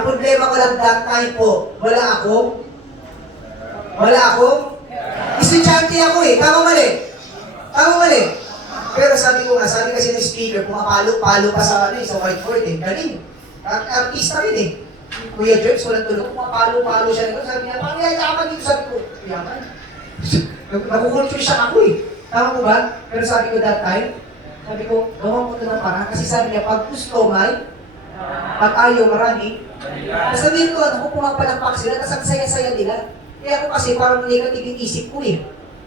Ang problema ko lang that time po, wala akong estudyante ako eh. Tama mali. Pero sabi kasi ng speaker, pumapalo-palo pa sa whiteboard eh. Galing. Artista rin eh. Kuya George, walang tulog, pumapalo-palo siya. Sabi niya, parang yayaman dito. Sabi ko, yaman. Nakukulture siya ako eh. Tama mo ba? Pero sabi ko that time, sabi ko, gawin mo ito ng parang. Kasi sabi niya, pag gusto may, pag ayaw marami. Sabihin ko, ako pumapalakpak sila, tapos ang saya-saya nila. Kaya ako kasi parang negative yung isip ko eh.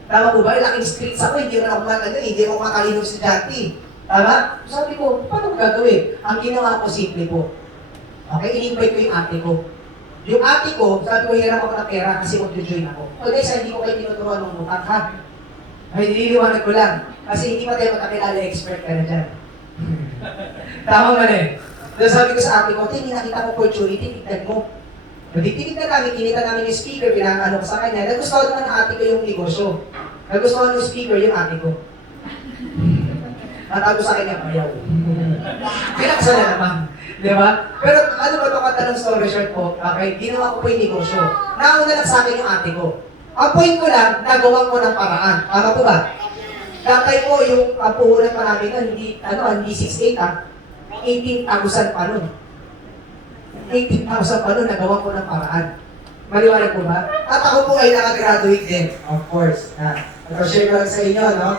Tama mo ba? Laking streets ako, hindi ako matalino sa estudyante. Tama? Sabi ko, paano ko gagawin? Ang ginawa ko, simple po. Okay, in-invite ko yung ate ko. Yung ate ko, sabi ko, hiram ako ng pera kasi mag-join ako. O guys, hindi ko kayo tinuturuan ng utang ha. Ay, nililiwanag ko lang. Kasi hindi pa tayo magkakilala, expert ka na dyan. Tama ba eh? So sabi ko sa ate ko, hindi nakita ko opportunity, tignan mo. Tinignan namin, kinita namin yung speaker, pinakaano ko sa kanya. Nagustuhan naman ng ate ko yung negosyo. Nagustuhan yung speaker yung ate ko. Natago sa kanya, bayaw. Pinaksa na naman. Di ba? Pero ano ba ito katanong story short po? Okay, ginawa ko po yung negosyo. Nauna lang sa akin yung ate ko. Ang point ko lang, nagawa ko ng paraan. Tama po ba? Datay po yung puhunan pa namin na hindi 6'8" 18,000 pa nun. 18,000 pa nun, nagawa ko ng paraan. Maliwanag po ba? At ako po ay nakagraduate din, of course. Ito-share ko lang sa inyo, no?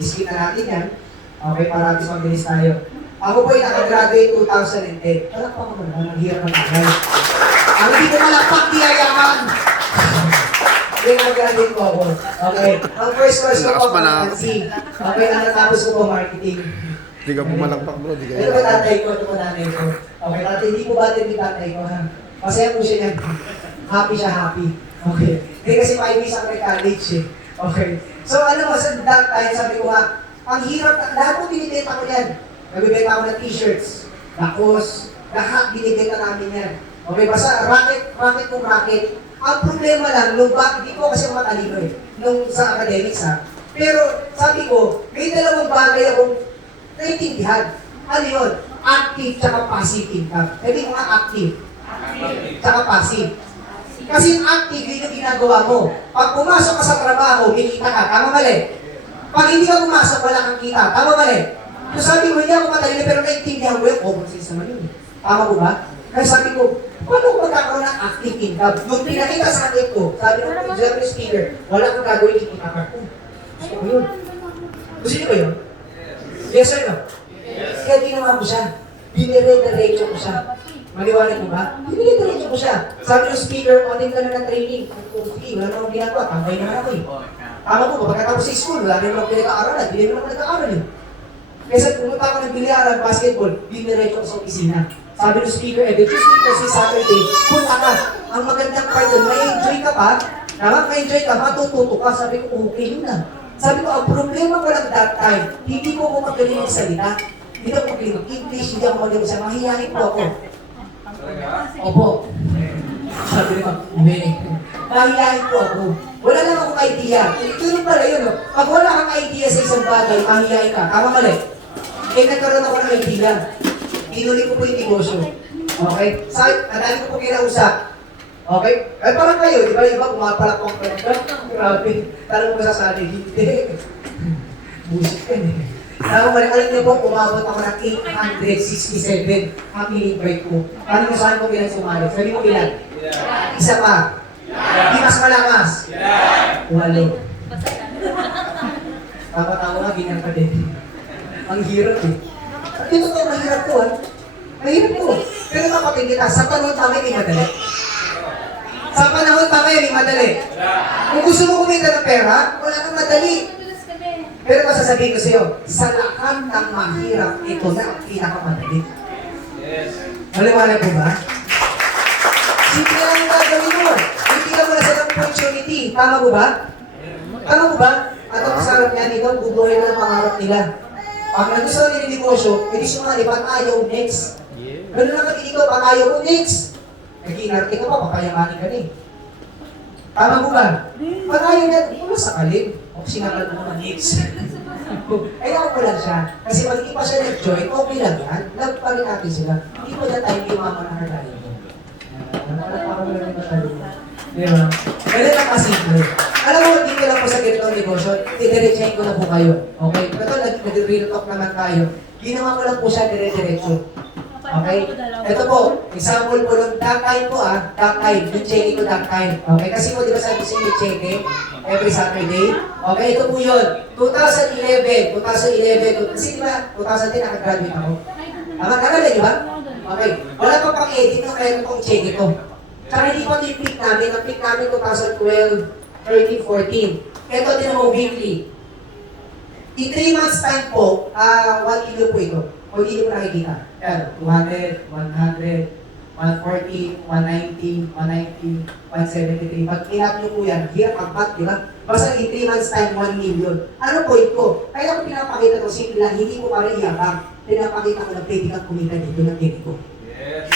Iskip na natin yan. Okay, para mas mabilis tayo. Ako po ay nakagraduate 2010. Palakpak ko naman, ang hirap ng bagay. Ang hindi ko malakpak, di ayaman. Hindi nakagraduate po ako. Okay, ang first course ko po, accountancy. Okay, ang natapos ko po, marketing. Hindi ka pumalakpak bro, di ka Ito ba tatay ko, ito ba nanay ko? Okay, tatay, hindi po ba yung tatay ko, ha? Masaya po siya niyan. Happy siya, happy. Okay. Hindi kasi 5 years ako college eh. Okay. So ano mo, sa that time, sabi ko nga, ang hirap, lahat po binibenta ko yan. Nagbibenta ako ng t-shirts, lakos, lahat binibenta namin yan. Okay, basta racket kung racket. Ang problema lang, hindi ko kasi matalino eh, nung sa academics ha. Pero sabi ko, may dalawang bagay akong naiintindihan. Ano yun? Active tsaka passive income. Sabi ko nga active. Tsaka passive. Kasi yung active, yun yung ginagawa mo. Pag pumasok ka sa trabaho, may kita ka. Tama mali? Pag hindi ka pumasok, wala kang kita. Tama mali? So sabi ko, hindi ako matalino, pero naiintindihan ko yung common sense naman yun. Tama ko ba? Kaya sabi ko, paano ko magkakaroon ng active income? Nung pinakita sa akin ko, sabi ko, Japanese speaker, wala kang gagawin yung kita ka ko. Gusto ko yun. Gusto niyo ba yun? Yes or no? Yes. Kaya ginawa ko siya. Binire-diretso ko siya. Maliwanag mo ba? Binire-diretso ko siya. Sabi ng speaker, atin ka na ng training. Okay, wala namang ginagawa. Tambay naman ako eh. Tama po, pagkatapos sa school, wala rin naman pinag-aaralan. Hindi naman ako nag-aaral eh. Kaya pumunta ako ng bilyaran, basketball, biniretso ko sa opisina. Sabi ng speaker, every Tuesday kasi Saturday, punta ka. Ang magandang part doon, may enjoy ka pa. May enjoy ka, matututo ka. Sabi ko, okay yun na. Sabi ko, ang problema ko lang that time, hindi ko magaling magsalita. Hindi ako magaling mag-English, hindi ako magaling magsalita. Mahihayin po ako. Opo. Sabi ko, mahihayin po ako. Wala lang akong idea. Ito pala yun, no? Pag wala kang idea sa isang bagay, mahihayin ka. Tama mali. Eh, nagkaroon ako ng idea. Inuli ko po yung negosyo. Okay? Nadali ko po kinausap. Okay? Ay parang kayo, di ba? Iba pumapalakpang ka. Grabe. Tanong mo sa sali. Hindi. Busit ka eh. Alam niyo po, umabot ako ng 867 ang in-invite ko. Paano mo saan ko bilang sumali? Sabi mo bilang? Isa pa. Di mas malakas? 8. Tawa-tawa nga, ganyan ka din. Ang hirap eh. Dito ko, mahirap to ha. Mahirap to. Pero kapatid kita, sa panahon kami may madali. Sa panahon kami may madali. Kung gusto mo kumita ng pera, wala kang madali. Pero masasabihin ko sa iyo, sa lahat ng mahirap, ito na ang pinakamadali. Yes. Maliwanag po ba? Simple lang yung gagawin mo. Hindi ka muna sa opportunity. Tama po ba? Tama po ba? At ang sarap niyan, ikaw, bubuhay na ang pangarap nila. Pag nagustuhan nila yung negosyo, hindi sumali, pag ayaw, next. Ganun lang kapit ikaw, pag ayaw mo, next. Nag-iinarte ka pa, papayamanin ka rin. Tama mo ba? Pag ayaw niya, wala sakalin. O sinakal mo na next. Kailangan ko lang siya. Kasi pag hindi pa siya nag-join, okay lang yan. Love pa rin natin sila. Hindi mo na tayo yung mama na harlayan mo. Wala pa ako lang yung matalungan. Di ba? Ganun lang kasimple. Alam mo, dito lang po sa ganitong negosyo, idiretsahin ko na po kayo. Okay? Ito, nag-real talk naman tayo. Ginawa ko lang po siya dire-diretso. Okay? Ito po, example po ng duck time po duck time. Yung check ko duck time. Okay? Kasi po, di ba sabi siya yung check every Saturday? Okay, ito po yun. 2011. Kasi di ba, 2010 nakagraduate ako. Tama di ba? Okay. Wala pa pang edit ng kaya pong check ito. Tsaka hindi pa ito yung peak namin. Ang peak namin 2012, 13, 14. Ito din mo weekly. In 3 months time po, 1 kilo po ito. O hindi mo nakikita. Yan, 200, 100, 140, 190, 190, 173. Pag inap nyo po yan, hirap ang pat, di ba? Basta in 3 months time, 1 million. Ano point ko? Kaya ko pinapakita to, simple lang, hindi ko parang iyabang. Pinapakita ko na pwede kang kumita dito ng ganito. Yes.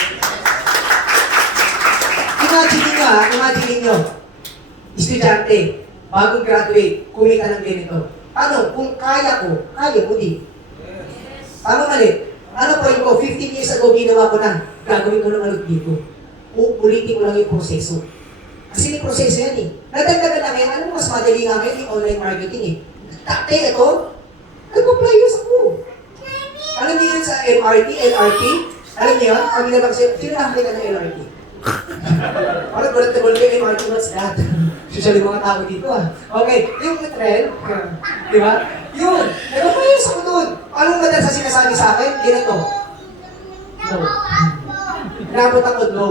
Imagine nyo, estudyante, bagong graduate, kumita ng ganito. Ano, kung kaya mo din. Tama mali. Ano point ko, 15 years ago, ginawa ko na, gagawin ko lang ulit dito. Ulitin ko lang yung proseso. Kasi may proseso yan eh. Nadagdagan na ngayon, ano mas madali nga ngayon yung online marketing eh. Dati ito, nag-flyers ako. Alam niyo yun sa MRT, LRT? Alam niyo yun? Pag nilabang sa'yo, sino nakakita ng LRT? Parang gulat na gulat yung MRT, what's that? Social yung mga tao dito Okay, yung trend, di ba? Yun, nag-flyers ako doon. Anong madalas sa sinasabi sa akin? Ganito. No. Inabot ako, no.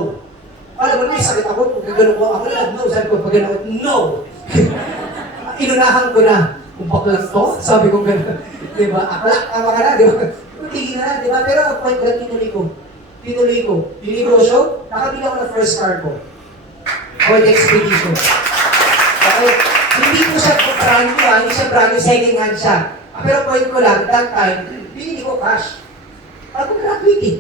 Alam mo, may sakit ako, kung gano'n ko, ako na no. Sabi ko, pag gano'n, no. Inunahan ko na. Kung baklas to, sabi ko gano'n. Di ba? Akla, tama ka na, di ba? Tigil na, di ba? Pero ang point ko lang, tinuloy ko. Yung negosyo, nakabili ako ng first car ko. Ford Expedition. Okay? Hindi ko siya brand new, hindi siya brand new, second hand siya. Pero point ko lang, that time, binili ko cash. Ako graduate eh.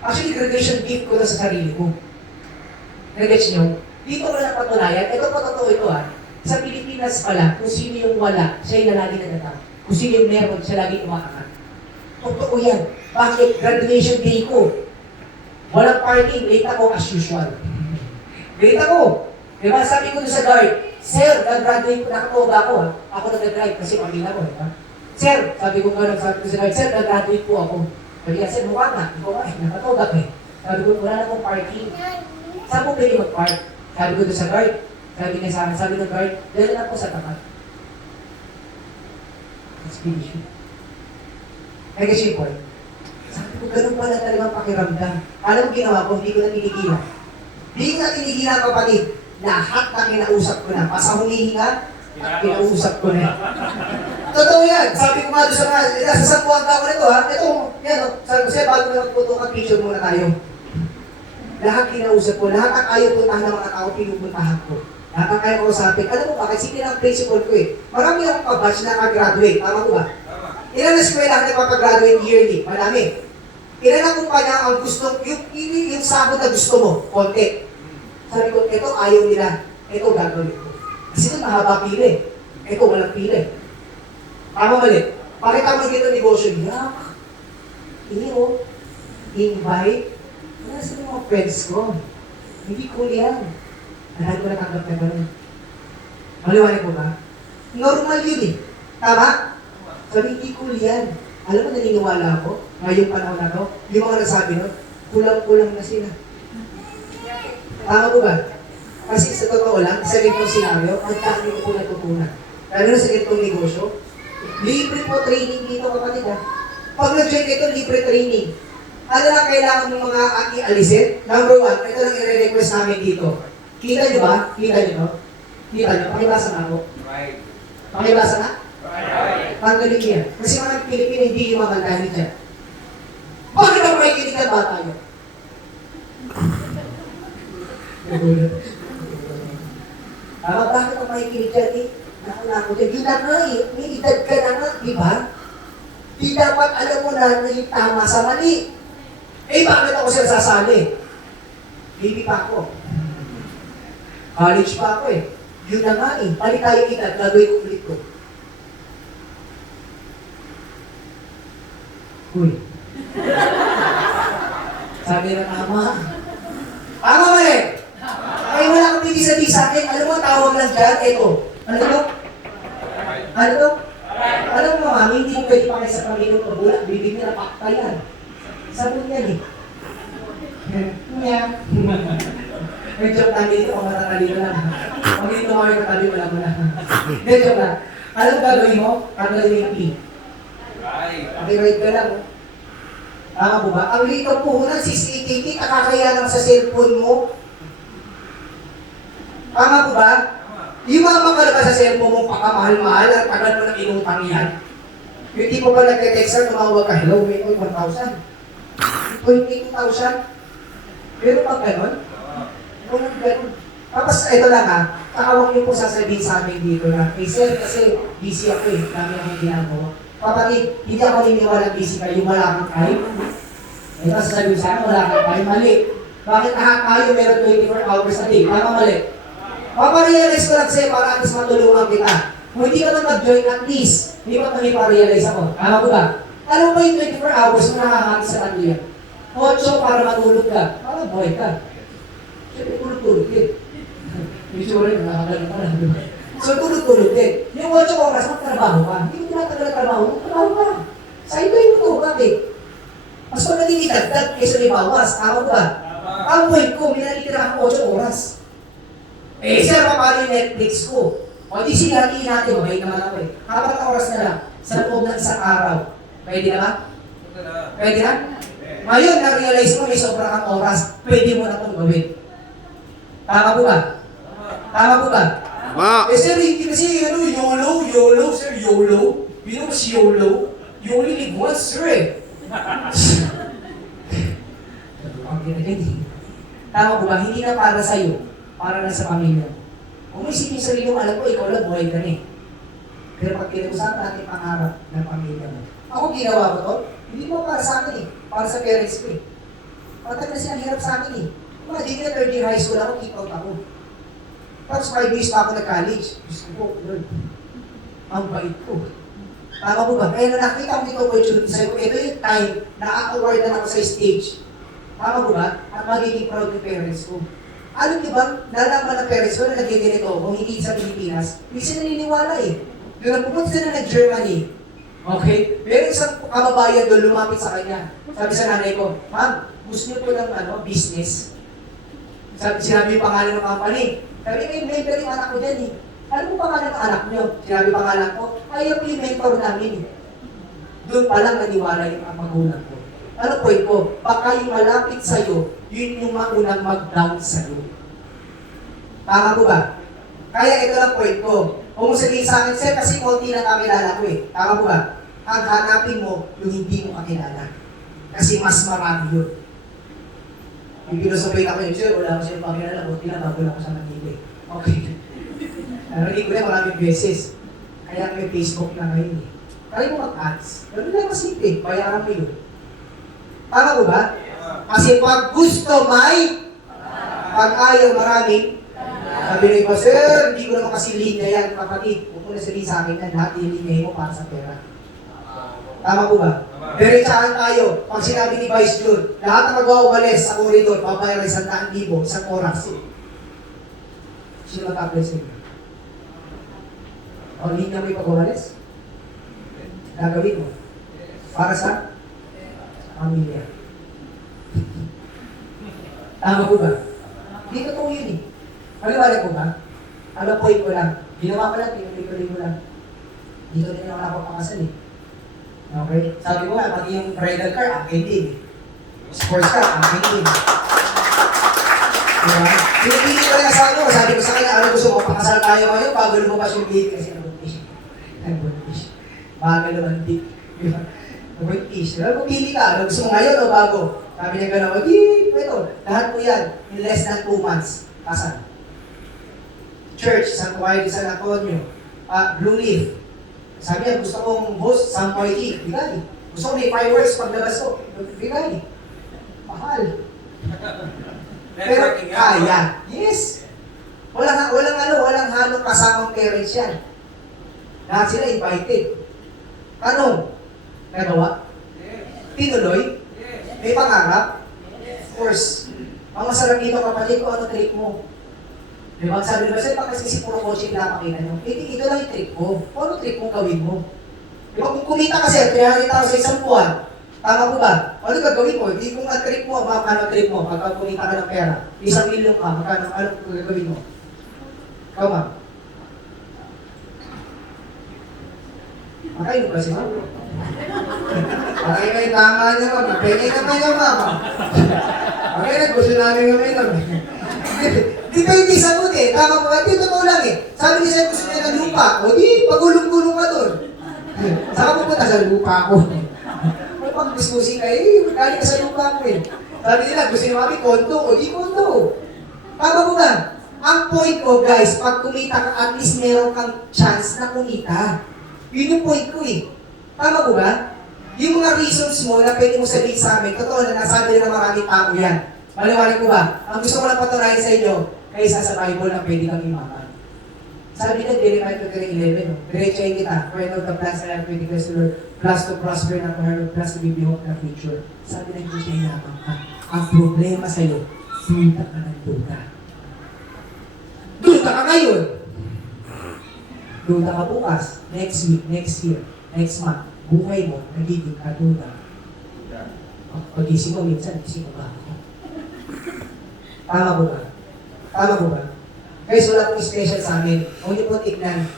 Actually, graduation gift ko na sa sarili ko. Nag-gets nyo? Dito ko na napatunayan. Ito po totoo ito Sa Pilipinas pala, kung sino yung wala, siya yung lagi natatang. Kung sino yung meron, siya lagi umaakan. Totoo yan. Bakit? Graduation day ko. Walang parking, late ako as usual. Late ako. Diba? Sabi ko sa guard, Sir, nag-graduate ko, nakatoga ako Ako nag-drive kasi pamilya ko, diba? Sir, sabi ko sa guard, Sir, nag-graduate po ako. Sabi niya, Sir, mukha na. Ikaw nga nakatoga ka Sabi ko, wala na akong parking. Saan po pwede mag-park? Sabi ko doon sa guard. Sabi niya sa akin, sabi ng guard, dala na po sa tapat. Expedition. Kaya kasi yung point. Sabi ko, ganun pala talagang pakiramdam. Alam mo ginawa ko, hindi ko na tinigilan. Hindi ko na tinigilan, kapatid. Lahat na kinausap ko na. Pasa humihinga, kinausap ko na. Totoo yan. Sabi ko nga doon sa mga, nasasapuan ka ako nito Ito, yan Sabi ko siya, bago na magputo ka, picture muna tayo. Lahat kinausap ko, lahat ang ayaw puntahan ng mga tao, pinupuntahan ko. Lahat ang ayaw kausapin. Alam mo bakit? Sige lang ang principle ko Marami akong kabatch na nag-graduate. Tama ko ba? Ilan na eskwela ang nagpapagraduate yearly? Marami. Ilan ang kumpanya ang gusto, yung sabot na gusto mo? Konti. Sabi ko, ito ayaw nila. Ito gagawin ko. Kasi ito mahaba pili. Ito walang pili. Tama mali. Pakita mo dito negosyo. Yak. Ini invite. Wala sa mga friends ko. Hindi cool yan. Lahat ko natanggap na gano'n. Maliwanag ko ba? Normal yun Tama? Sabi, hindi cool yan. Alam mo, naniniwala ako, ngayong panahon na to, yung mga nagsabi nun, kulang-kulang na sila. Tama ko ba? Kasi sa totoo lang, sa ganitong senaryo, ang dami ko po natutunan. Lalo na sa ganitong negosyo, libre po training dito kapatid Pag nag-join ito, libre training. Ano lang kailangan ng mga alisin? Number 1, ito lang i-request namin dito. Kita nyo ba? Kita nyo no? Kita nyo? Pakibasa na ako. Right. Pakibasa na? Right. Tanggalin yan. Kasi mga Pilipino hindi yung mamandahin dyan. Bakit ang may kinig ng bata nyo? Bakit ang may kinig dyan Naku, yun na nga may edad ka na nga, di ba? Di dapat alam mo na yung tama sa mali. Bakit ako siya sasali? Baby pa ako. College pa ako Yun na nga Balik tayo edad, gagawin ko ulit ko. Uy. Sabi ng ama, tama ba eh? Ay, wala kang pili sa akin. Alam mo, tawag lang dyan, eto. Ano to? Ano to? Alam mo, mami, hindi mo pwede pakay sa Panginoon o bulak, bibig nila pakta yan. Sabon yan eh. Kuya. May joke namin dito, kung matatalino lang. Pag hindi tumawag ka tabi, wala mo na. Hindi, joke lang. Alam mo gagawin mo? Gagawin mo yung pee. Okay, right ka lang. Tama po ba? Ang lito po na, 68, nakakaya lang sa cellphone mo. Tama po ba? Yung mga makalabas sa cellphone mo, pakamahal-mahal, at tagal mo ng inutang yan. Yung di mo pa nagte-text, tumawag ka, hello, may 1,000. 22,000. Pero pag ganon, walang ganon. Tapos ito lang ha, kakawag niyo po sasabihin sa amin dito na, eh sir, kasi busy ako eh, dami akong ginagawa. Kapatid, hindi ako niniwala busy kayo, wala kang time. Ito sasabihin sa akin, wala kang time, mali. Bakit tayo meron 24 hours a day? Tama mali. Paparealize ko lang sa'yo para at least matulungan kita. Kung hindi ka na mag-join, at least, hindi ko naman iparealize ako. Tama ko ba? Alam mo ba yung 24 hours na nakakati sa kanto yan? 8 para matulog ka, para buhay ka. Siyempre, tulog-tulog din. May sure rin, nakakagalang ka lang, di ba? So, tulog-tulog din. Yung 8 oras, magtrabaho ka. Hindi mo tinatagal ang trabaho, magtrabaho ka. Sideline mo to, bakit? Mas pag naging idagdag kaysa may bawas, tama ba? Ang point ko, minalitira ako 8 oras. Eh, sir, paano yung Netflix ko? O di sinatiin natin, mabait naman ako eh. 4 oras na lang sa loob ng isang araw. Pwede na ba? Pwede na? Ngayon, na-realize mo may sobra kang oras, pwede mo na itong gawin. Tama po ba? Tama po ba? Ma! Eh sir, hindi kasi YOLO, sir, YOLO. You know what's YOLO? You only live once, sir eh. Ang ginagadi. Tama po ba? Hindi na para sa'yo, para na sa pamilya. Kung may isipin sarili mo, alam ko, ikaw lang buhay ka na eh. Pero pag pinag-usapan natin pangarap ng pamilya mo. Ako ginawa ko to, hindi mo para sa akin eh, para sa parents ko eh. Pagkat na siya hirap sa akin eh. Imagine na 3rd year high school ako, keep out ako. Tapos 5 years pa ako nag-college. Gusto ko, Lord, ang bait ko. Tama ko ba? Kaya na nakita ko dito opportunity sa'yo, ito yung time na a-award na ako sa stage. Tama ko ba? At magiging proud ng parents ko. Alam niyo ba, nalaman ng parents ko na nag-ganito kung hindi sa Pilipinas, hindi sila naniniwala eh. Doon na pumunta sila na Germany. Okay? Meron isang kababayan doon lumapit sa kanya. Sabi sa nanay ko, ma'am, gusto niyo po ng business? Sinabi yung pangalan ng company. Sabi, may mentor yung anak ko dyan eh. Ano po pangalan ng anak niyo? Sinabi pangalan ko, ayaw po yung mentor namin eh. Doon pa lang naniwala yung magulang ko. Ano point ko? Baka yung malapit sa'yo, yun yung maunang mag-down sa'yo. Tama ko ba? Kaya ito lang point ko. Kung mo sabihin sa akin, sir, kasi konti na kakilala ko eh. Tama ko ba? Ang hanapin mo, yung hindi mo kakilala. Kasi mas marami yun. Yung pinusapay ako yun, sir, wala ko siyang pakilala, konti na bago lang ako sa Manila. Okay. Narinig ko yan maraming beses. Kaya may Facebook na ngayon eh. Try mo mag-ads. Ganun lang kasimple, bayaran mo yun. Tama ko ba? Kasi pag gusto may, pag ayaw maraming, sabi na iba, sir, hindi ko naman kasi linya yan, kapatid. Huwag mo na sabihin sa akin yan, lahat ilinya mo para sa pera. Tama po ba? Pero saan tayo? Pag sinabi ni Vice June, lahat na mag-uwalis sa koridor, papayaran 100,000, isang oras. Sino mag-apply sa inyo? O, linya mo yung pag-uwalis? Gagawin mo. Para sa pamilya. Tama po ba? Hindi totoo yun eh. Maliwanag po ba? Alam po ko lang. Ginawa ko lang, tinuloy mo lang. Dito din ako nakapapakasal eh. Okay? Sabi ko nga, pag yung bridal car, akin din. Sports car, akin din. Diba? Pinipili ko lang sa ano, sabi ko sa kanya, ano gusto mo, pakasal tayo ngayon, bago lumabas yung baby kasi nabuntis. Bago lumantik. Diba? Nabuntis. Diba? Pumili ka, ano gusto mo ngayon o bago? Sabi niya gano'n, ito, lahat po yan, in less than 2 months, kasal. Church, San Juan de San Antonio, Blue Leaf. Sabi niya, gusto kong host, San Joaquin, bigay. Gusto ko may fireworks paglabas ko, bigay. Mahal. Pero kaya. Yes. Walang halong kasamang parents yan. Lahat sila invited. Tanong, nagawa? Tinuloy? May pangarap? Of course. Ang masarap dito kapatid ko, ano trick mo? Diba? Sabi diba, sir, pag kasi puro kotse pinapakita nyo, ito lang yung trick mo. Ano trick mo gawin mo? Diba, kung kumita ka sir, 300,000 sa isang buwan, tama po ba? Ano gagawin mo? Hindi kung ang trick mo, ano trick mo, pag kumita ka ng pera, 1,000,000 ka, ano gagawin mo? Ikaw ma'am? Makain ba si ma'am? Ay, tama niya ma'am. Pwede naman niya ma'am. Okay, gusto namin kami naman. Depende sa mood eh. Tama po. At ito mo lang eh. Sabi niya sa'yo gusto niya ng lupa. O di, pagulong-gulong ka doon. Saka pupunta sa lupa ko. May pag-discussing ka eh. Galing ka sa lupa ko eh. Sabi nila, gusto niya mami, kondo. O di, kondo. Tama po ba? Ang point ko guys, pag kumita ka, at least meron kang chance na kumita. Yun yung point ko eh. Tama po ba? Yung mga reasons mo na pwede mo sabihin sa amin, totoo na nasabi na ng maraming tao yan. Maliwanag ko ba? Ang gusto ko lang patunayan sa inyo, kaysa sa Bible na pwede kang imaman. Sabi na, Jeremiah 23:11, diretsahin kita, for I know the plans I have for you, declares the Lord, plans to prosper, not to harm, plans to give you hope in the future. Sabi na, Diyos na hinabang ka. Ang problema sa'yo, duda ka ng duda. Duda ka ngayon! Duda ka bukas, next week, next year, next month. Buhay mo, nagiging kaduda. Pag-isip mo, minsan, isip mo ba ako? Tama po ba? Tama po ba? Guys, wala pong special sa amin. Huwag niyo po tignan.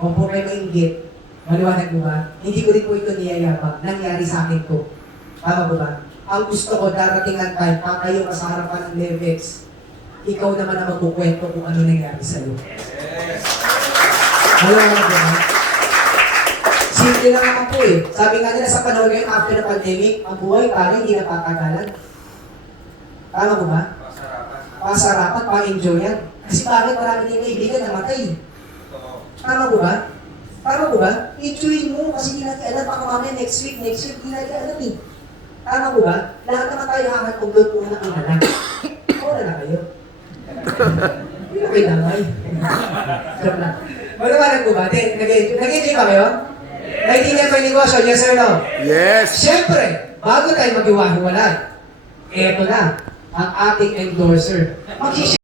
Huwag po kayo mainggit. Maliwanag mo ba? Hindi ko rin po ito niyayabang. Nangyari sa akin to. Tama po ba? Ang gusto ko, darating ang time, patayo ka sa harapan ng Levex. Ikaw naman ang magkukwento kung ano nangyari sa'yo. Maliwanag mo ba? Simple lang naman po eh. Sabi nga nila sa panahon ngayon, after the pandemic, ang buhay parang hindi napakagalan. Tama po ba? Pasarapat, pa-enjoy yan. Kasi bakit marami din kaibigan namatay? Tama po ba? Tama po ba? Enjoy mo kasi hindi natin alam. Baka mamaya next week, hindi natin alam eh. Tama po ba? Lahat naman tayo hahatog doon kung unang inalang. Wala na kayo. Hindi na kayo damay. Joke lang. Maliwanag po ba? Nag-enjoy ba kayo? Naintindihan ba yung negosyo? Yes or no? Yes! Siyempre, bago tayo mag-iwahiwalay, eto na, ang ating endorser.